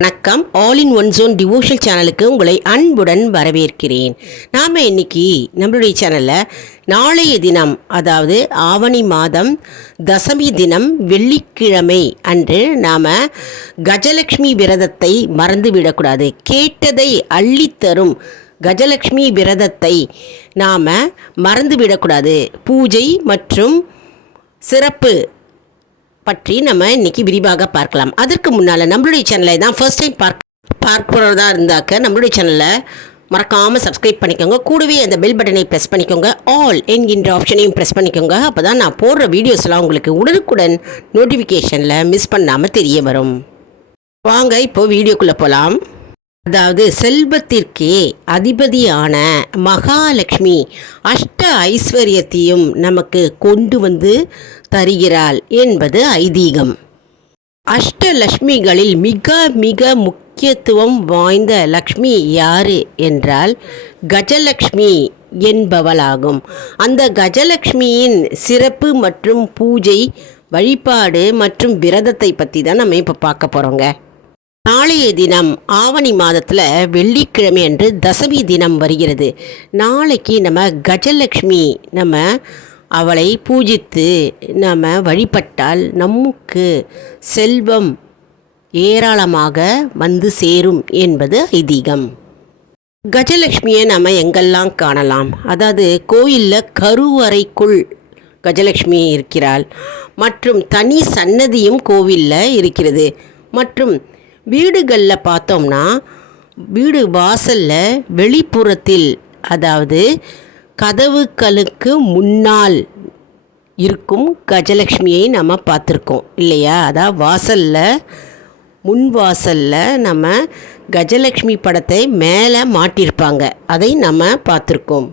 வணக்கம். All in one zone devotional சேனலுக்கு உங்களை அன்புடன் வரவேற்கிறேன். நாம் இன்னைக்கு நம்மளுடைய சேனலில் நாளைய தினம், அதாவது ஆவணி மாதம் தசமி தினம் வெள்ளிக்கிழமை அன்று நாம் கஜலட்சுமி விரதத்தை மறந்துவிடக்கூடாது. கேட்டதை அள்ளித்தரும் கஜலட்சுமி விரதத்தை நாம் மறந்துவிடக்கூடாது. பூஜை மற்றும் சிறப்பு பற்றி நம்ம இன்றைக்கி விரிவாக பார்க்கலாம். அதற்கு முன்னால் நம்மளுடைய சேனலை தான் ஃபர்ஸ்ட் டைம் பார்க்கிறதா இருந்தாக்க நம்மளுடைய சேனலில் மறக்காமல் சப்ஸ்கிரைப் பண்ணிக்கோங்க. கூடவே அந்த பெல் பட்டனை ப்ரெஸ் பண்ணிக்கோங்க. ஆல் என்கின்ற ஆப்ஷனையும் ப்ரெஸ் பண்ணிக்கோங்க. அப்போ தான் நான் போடுற வீடியோஸ்லாம் உங்களுக்கு உடனுக்குடன் நோட்டிஃபிகேஷனில் மிஸ் பண்ணாமல் தெரிய வரும். வாங்க இப்போது வீடியோக்குள்ளே போகலாம். அதாவது செல்வத்திற்கே அதிபதியான மகாலட்சுமி அஷ்ட ஐஸ்வர்யத்தையும் நமக்கு கொண்டு வந்து தருகிறாள் என்பது ஐதீகம். அஷ்டலட்சுமிகளில் மிக மிக முக்கியத்துவம் வாய்ந்த லக்ஷ்மி யாரு என்றால் கஜலட்சுமி என்பவளாகும். அந்த கஜலட்சுமியின் சிறப்பு மற்றும் பூஜை, வழிபாடு மற்றும் விரதத்தை பற்றி தான் நம்ம இப்போ பார்க்க போகிறோங்க. நாளைய தினம் ஆவணி மாதத்தில் வெள்ளிக்கிழமை அன்று தசமி தினம் வருகிறது. நாளைக்கு நம்ம கஜலட்சுமி அவளை பூஜித்து நம்ம வழிபட்டால் நமக்கு செல்வம் ஏராளமாக வந்து சேரும் என்பது ஐதீகம். கஜலட்சுமியை நம்ம எங்கெல்லாம் காணலாம்? அதாவது கோயிலில் கருவறைக்குள் கஜலட்சுமி இருக்கிறாள், மற்றும் தனி சன்னதியும் கோவிலில் இருக்கிறது. மற்றும் வீடுகளில் பார்த்தோம்னா வீடு வாசலில் வெளிப்புறத்தில், அதாவது கதவுகளுக்கு முன்னால் இருக்கும் கஜலட்சுமியை நம்ம பார்த்துருக்கோம் இல்லையா? அதாவது வாசலில், முன் வாசலில் நம்ம கஜலட்சுமி படத்தை மேலே மாட்டியிருப்பாங்க, அதை நம்ம பார்த்துருக்கோம்.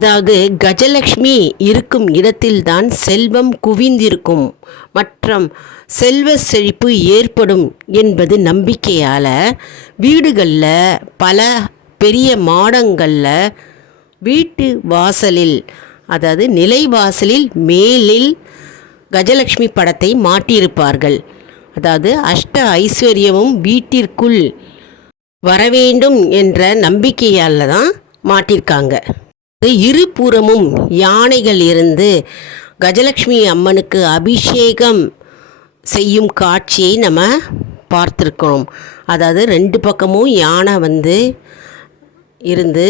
அதாவது கஜலட்சுமி இருக்கும் இடத்தில்தான் செல்வம் குவிந்திருக்கும் மற்றும் செல்வ செழிப்பு ஏற்படும் என்பது நம்பிக்கையால் வீடுகளில், பல பெரிய மாடங்களில் வீட்டு வாசலில், அதாவது நிலைவாசலில் மேலில் கஜலட்சுமி படத்தை மாட்டியிருப்பார்கள். அதாவது அஷ்ட ஐஸ்வர்யமும் வீட்டிற்குள் வரவேண்டும் என்ற நம்பிக்கையால் தான் மாட்டியிருக்காங்க. இருபுறமும் யானைகள் இருந்து கஜலட்சுமி அம்மனுக்கு அபிஷேகம் செய்யும் காட்சியை நம்ம பார்த்துருக்கோம். அதாவது ரெண்டு பக்கமும் யானை இருந்து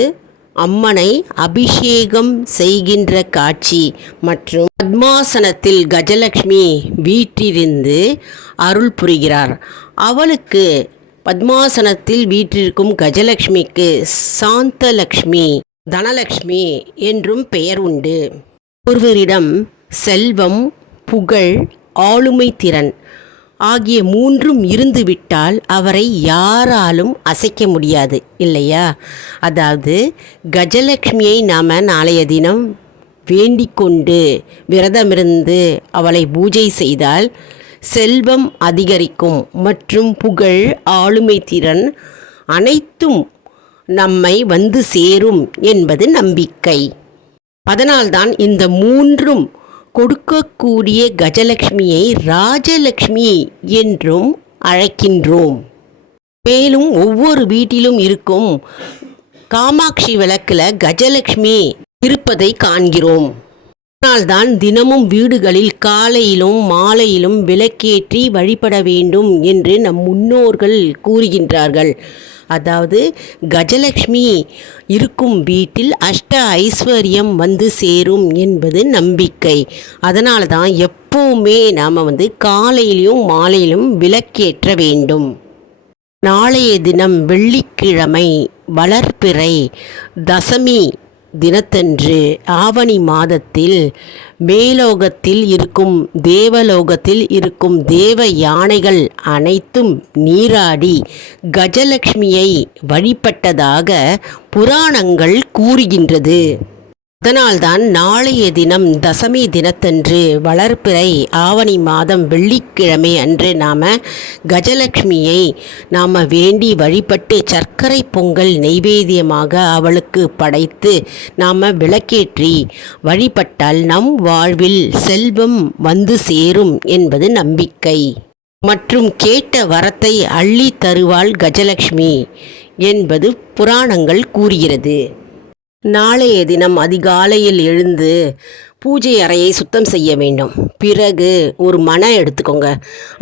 அம்மனை அபிஷேகம் செய்கின்ற காட்சி, மற்றும் பத்மாசனத்தில் கஜலட்சுமி வீற்றிருந்து அருள் புரிகிறார். அவளுக்கு பத்மாசனத்தில் வீற்றிருக்கும் கஜலட்சுமிக்கு சாந்தலட்சுமி, தனலட்சுமி என்றும் பெயர் உண்டு. ஒருவரிடம் செல்வம், புகழ், ஆளுமை திறன் ஆகிய மூன்றும் இருந்துவிட்டால் அவரை யாராலும் அசைக்க முடியாது இல்லையா? அதாவது கஜலட்சுமியை நாம் நாளைய தினம் வேண்டிக் கொண்டு விரதமிருந்து அவளை பூஜை செய்தால் செல்வம் அதிகரிக்கும் மற்றும் புகழ், ஆளுமை திறன் அனைத்தும் நம்மை வந்து சேரும் என்பது நம்பிக்கை. அதனால்தான் இந்த மூன்றும் கொடுக்கக்கூடிய கஜலட்சுமியை ராஜலட்சுமி என்றும் அழைக்கின்றோம். மேலும் ஒவ்வொரு வீட்டிலும் இருக்கும் காமாட்சி விளக்கில் கஜலட்சுமி இருப்பதை காண்கிறோம். அதனால்தான் தினமும் வீடுகளில் காலையிலும் மாலையிலும் விளக்கேற்றி வழிபட வேண்டும் என்று நம் முன்னோர்கள் கூறுகின்றார்கள். அதாவது கஜலட்சுமி இருக்கும் வீட்டில் அஷ்ட ஐஸ்வர்யம் வந்து சேரும் என்பது நம்பிக்கை. அதனால தான் எப்போவுமே நாம் காலையிலும் மாலையிலும் விளக்கேற்ற வேண்டும். நாளைய தினம் வெள்ளிக்கிழமை வளர்பிறை தசமி தினத்தன்று ஆவணி மாதத்தில் மேலோகத்தில் இருக்கும், தேவலோகத்தில் இருக்கும் தேவ யானைகள் அனைத்தும் நீராடி கஜலட்சுமியை வழிபட்டதாக புராணங்கள் கூறுகின்றது. அதனால்தான் நாளைய தினம் தசமி தினத்தன்று வளர்பிறை ஆவணி மாதம் வெள்ளிக்கிழமை அன்று நாம் கஜலட்சுமியை நாம் வேண்டி வழிபட்டு சர்க்கரை பொங்கல் நெய்வேத்தியமாக அவளுக்கு படைத்து நாம் விளக்கேற்றி வழிபட்டால் நம் வாழ்வில் செல்வம் வந்து சேரும் என்பது நம்பிக்கை. மற்றும் கேட்ட வரத்தை அள்ளி தருவாள் கஜலட்சுமி என்பது புராணங்கள் கூறுகிறது. நாளைய தினம் அதிகாலையில் எழுந்து பூஜை அறையை சுத்தம் செய்ய வேண்டும். பிறகு ஒரு மனை எடுத்துக்கோங்க.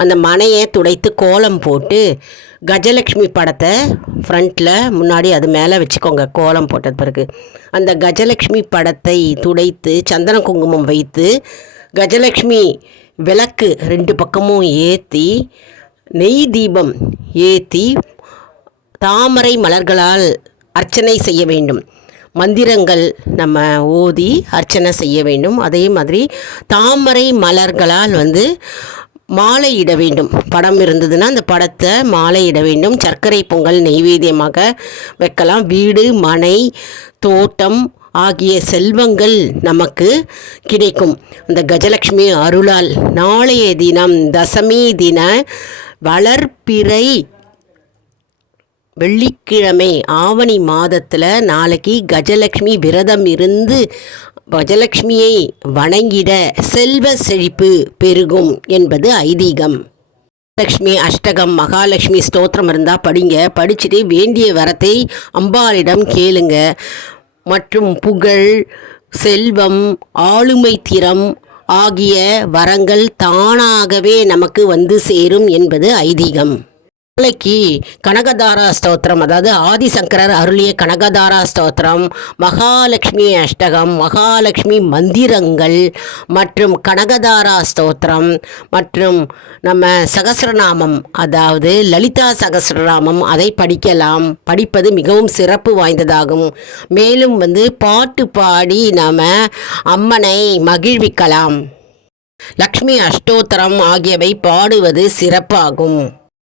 அந்த மனையை துடைத்து கோலம் போட்டு கஜலட்சுமி படத்தை ஃப்ரண்ட்டில் முன்னாடி அது மேலே வச்சுக்கோங்க. கோலம் போட்டது பிறகு அந்த கஜலட்சுமி படத்தை துடைத்து சந்தன குங்குமம் வைத்து கஜலட்சுமி விளக்கு 2 பக்கமும் ஏற்றி நெய் தீபம் ஏற்றி தாமரை மலர்களால் அர்ச்சனை செய்ய வேண்டும். மந்திரங்கள் நம்ம ஓதி அர்ச்சனை செய்ய வேண்டும். அதே மாதிரி தாமரை மலர்களால் மாலையிட வேண்டும். படம் இருந்ததுன்னா அந்த படத்தை மாலையிட வேண்டும். சர்க்கரை பொங்கல் நெய்வேத்தியமாக வைக்கலாம். வீடு, மனை, தோட்டம் ஆகிய செல்வங்கள் நமக்கு கிடைக்கும் அந்த கஜலட்சுமி அருளால். நாளைய தினம் தசமி தின வளர்பிறை வெள்ளிக்கிழமை ஆவணி மாதத்தில் நாளைக்கு கஜலட்சுமி விரதம் இருந்து கஜலட்சுமியை வணங்கிட செல்வ செழிப்பு பெருகும் என்பது ஐதீகம். லக்ஷ்மி அஷ்டகம் மகாலட்சுமி ஸ்தோத்திரம் இருந்தால் படிங்க. படிச்சுட்டு வேண்டிய வரத்தை அம்பாளிடம் கேளுங்க. மற்றும் புகழ், செல்வம், ஆளுமை திறம் ஆகிய வரங்கள் தானாகவே நமக்கு சேரும் என்பது ஐதீகம். நாளைக்கு கனகதாரா ஸ்தோத்திரம், அதாவது ஆதிசங்கரர் அருளிய கனகதாரா ஸ்தோத்திரம், மகாலட்சுமி அஷ்டகம், மகாலட்சுமி மந்திரங்கள் மற்றும் கனகதாரா ஸ்தோத்திரம் மற்றும் நம்ம சகஸ்ரநாமம், அதாவது லலிதா சகஸ்ரநாமம் அதை படிக்கலாம். படிப்பது மிகவும் சிறப்பு வாய்ந்ததாகும். மேலும் பாட்டு பாடி நாம் அம்மனை மகிழ்விக்கலாம். லக்ஷ்மி அஷ்டோத்திரம் ஆகியவை பாடுவது சிறப்பாகும்.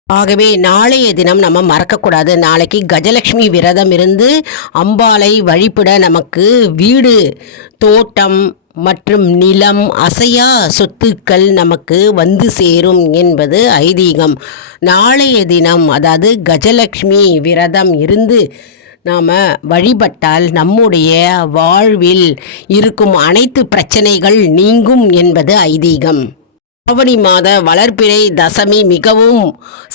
ஆகவே நாளைய தினம் நம்ம மறக்கக்கூடாது. நாளைக்கு கஜலட்சுமி விரதம் இருந்து அம்பாளை வழிபட நமக்கு வீடு, தோட்டம் மற்றும் நிலம், அசையா சொத்துக்கள் நமக்கு சேரும் என்பது ஐதீகம். நாளைய தினம் அதாவது கஜலட்சுமி விரதம் இருந்து நாம் வழிபட்டால் நம்முடைய வாழ்வில் இருக்கும் அனைத்து பிரச்சனைகள் நீங்கும் என்பது ஐதீகம். ஆவணி மாத வளர்பிறை தசமி மிகவும்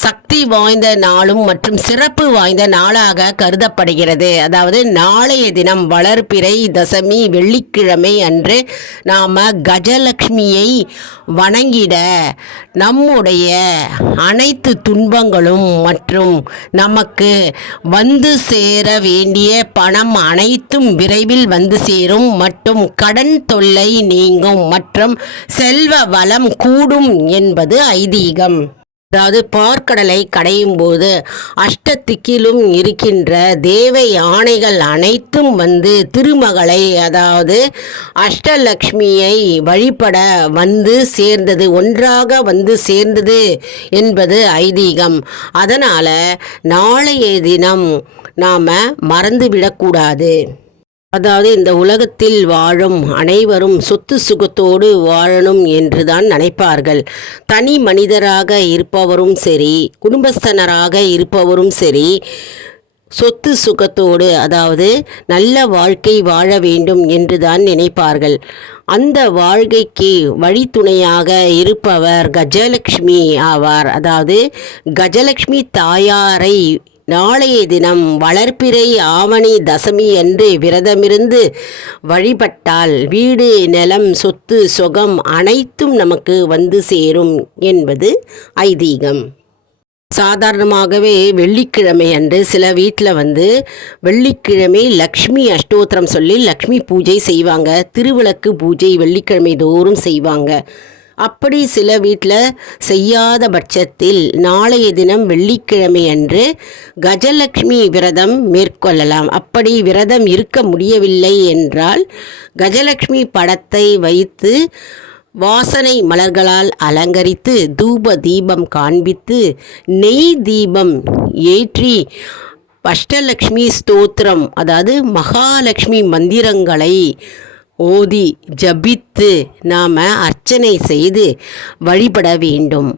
சக்தி வாய்ந்த நாளும் மற்றும் சிறப்பு வாய்ந்த நாளாக கருதப்படுகிறது. அதாவது நாளைய தினம் வளர்பிறை தசமி வெள்ளிக்கிழமை அன்று நாம் கஜலட்சுமியை வணங்கிட நம்முடைய அனைத்து துன்பங்களும் மற்றும் நமக்கு சேர வேண்டிய பணம் அனைத்தும் விரைவில் சேரும் மற்றும் கடன் தொல்லை நீங்கும் மற்றும் செல்வ வளம் கூடும் என்பது ஐதீகம். அதாவது பார்க்கடலை கடையும் போது அஷ்டதிக்கிலும் இருக்கின்ற தேவ யானைகள் அனைத்தும் திருமகளை அதாவது அஷ்டலக்ஷ்மியை வழிபட சேர்ந்தது, ஒன்றாக சேர்ந்தது என்பது ஐதீகம். அதனால் நாளைய தினம் நாம் மறந்துவிடக்கூடாது. அதாவது இந்த உலகத்தில் வாழும் அனைவரும் சொத்து சுகத்தோடு வாழணும் என்றுதான் நினைப்பார்கள். தனி மனிதராக இருப்பவரும் சரி, குடும்பஸ்தனராக இருப்பவரும் சரி, சொத்து சுகத்தோடு அதாவது நல்ல வாழ்க்கை வாழ வேண்டும் என்றுதான் நினைப்பார்கள். அந்த வாழ்க்கைக்கு வழித்துணையாக இருப்பவர் கஜலட்சுமி ஆவார். அதாவது கஜலட்சுமி தாயாரை நாளைய தினம் வளர்பிறை ஆவணி தசமி அன்று விரதமிருந்து வழிபட்டால் வீடு, நிலம், சொத்து, சுகம் அனைத்தும் நமக்கு சேரும் என்பது ஐதீகம். சாதாரணமாகவே வெள்ளிக்கிழமை அன்று சில வீட்டில் வெள்ளிக்கிழமை லக்ஷ்மி அஷ்டோத்திரம் சொல்லி லக்ஷ்மி பூஜை செய்வாங்க. திருவிளக்கு பூஜை வெள்ளிக்கிழமை தோறும் செய்வாங்க. அப்படி சில வீட்டில் செய்யாத பட்சத்தில் நாளைய தினம் வெள்ளிக்கிழமை அன்று கஜலட்சுமி விரதம் மேற்கொள்ளலாம். அப்படி விரதம் இருக்க முடியவில்லை என்றால் கஜலட்சுமி படத்தை வைத்து வாசனை மலர்களால் அலங்கரித்து தூப தீபம் காண்பித்து நெய் தீபம் ஏற்றி அஷ்டலக்ஷ்மி ஸ்தோத்திரம் அதாவது மகாலட்சுமி மந்திரங்களை ஓதி ஜபித்து நாம் அர்ச்சனை செய்து வழிபட வேண்டும்.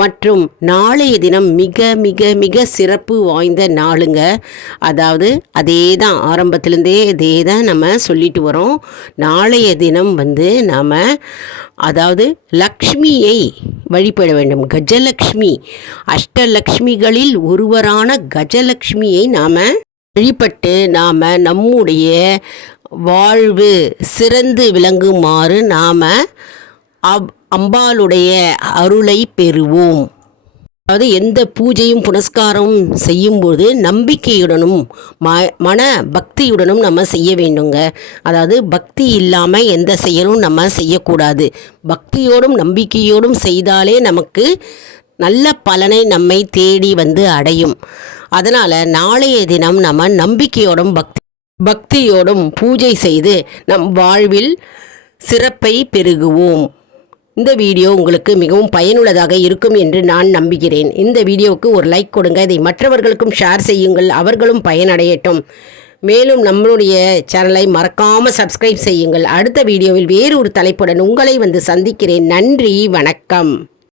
மற்றும் நாளைய தினம் மிக மிக மிக சிறப்பு வாய்ந்த நாளுங்க. அதாவது அதே தான் ஆரம்பத்திலேருந்தே இதே தான் நம்ம சொல்லிட்டு வரோம். நாளைய தினம் நாம் அதாவது லக்ஷ்மியை வழிபட வேண்டும். கஜலக்ஷ்மி, அஷ்டலக்ஷ்மிகளில் ஒருவரான கஜலக்ஷ்மியை நாம் வழிபட்டு நாம் நம்முடைய வாழ்வு சிறந்து விளங்குமாறு நாம் அம்பாளுடைய அருளை பெறுவோம். அதாவது எந்த பூஜையும் புனஸ்காரமும் செய்யும்போது நம்பிக்கையுடனும் மன பக்தியுடனும் நம்ம செய்ய வேண்டுங்க. அதாவது பக்தி இல்லாமல் எந்த செயலும் நம்ம செய்யக்கூடாது. பக்தியோடும் நம்பிக்கையோடும் செய்தாலே நமக்கு நல்ல பலனை நம்மை தேடி அடையும். அதனால் நாளைய தினம் நம்ம நம்பிக்கையோடும் பக்தியோடும் பூஜை செய்து நம் வாழ்வில் சிறப்பை பெருகுவோம். இந்த வீடியோ உங்களுக்கு மிகவும் பயனுள்ளதாக இருக்கும் என்று நான் நம்புகிறேன். இந்த வீடியோவுக்கு ஒரு லைக் கொடுங்க. இதை மற்றவர்களுக்கும் ஷேர் செய்யுங்கள், அவர்களும் பயனடையட்டும். மேலும் நம்மளுடைய சேனலை மறக்காமல் சப்ஸ்கிரைப் செய்யுங்கள். அடுத்த வீடியோவில் வேறு ஒரு தலைப்புடன் உங்களை சந்திக்கிறேன். நன்றி, வணக்கம்.